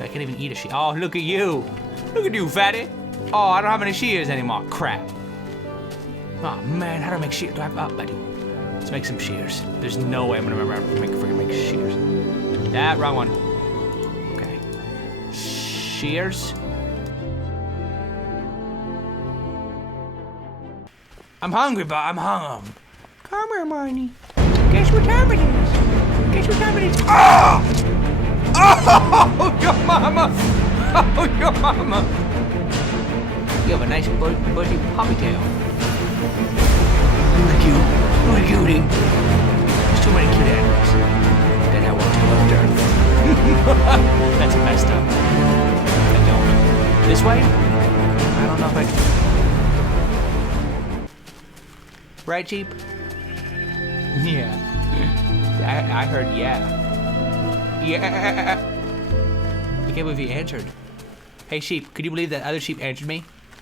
I can't even eat a sheep. Oh, look at you. Look at you, fatty. Oh, I don't have any shears anymore. Crap. Oh, man, how do I make shears? Buddy. Let's make some shears. There's no way I'm gonna remember how to make shears. That, wrong one. Okay. Shears. I'm hungry, but I'm hung. Come here, Marnie. Guess what time it is? Guess what time it is? Oh! Oh, your mama! Oh, your mama! You have a nice bushy puppy tail. Look at you. Look at cutie. There's too many cute animals. Then I won't tell of dirt. That's messed up. I don't. This way? I don't know if I can. Right, Jeep? Yeah. I heard yeah. Yeah. I can't believe he answered. Hey, sheep, could you believe that other sheep answered me?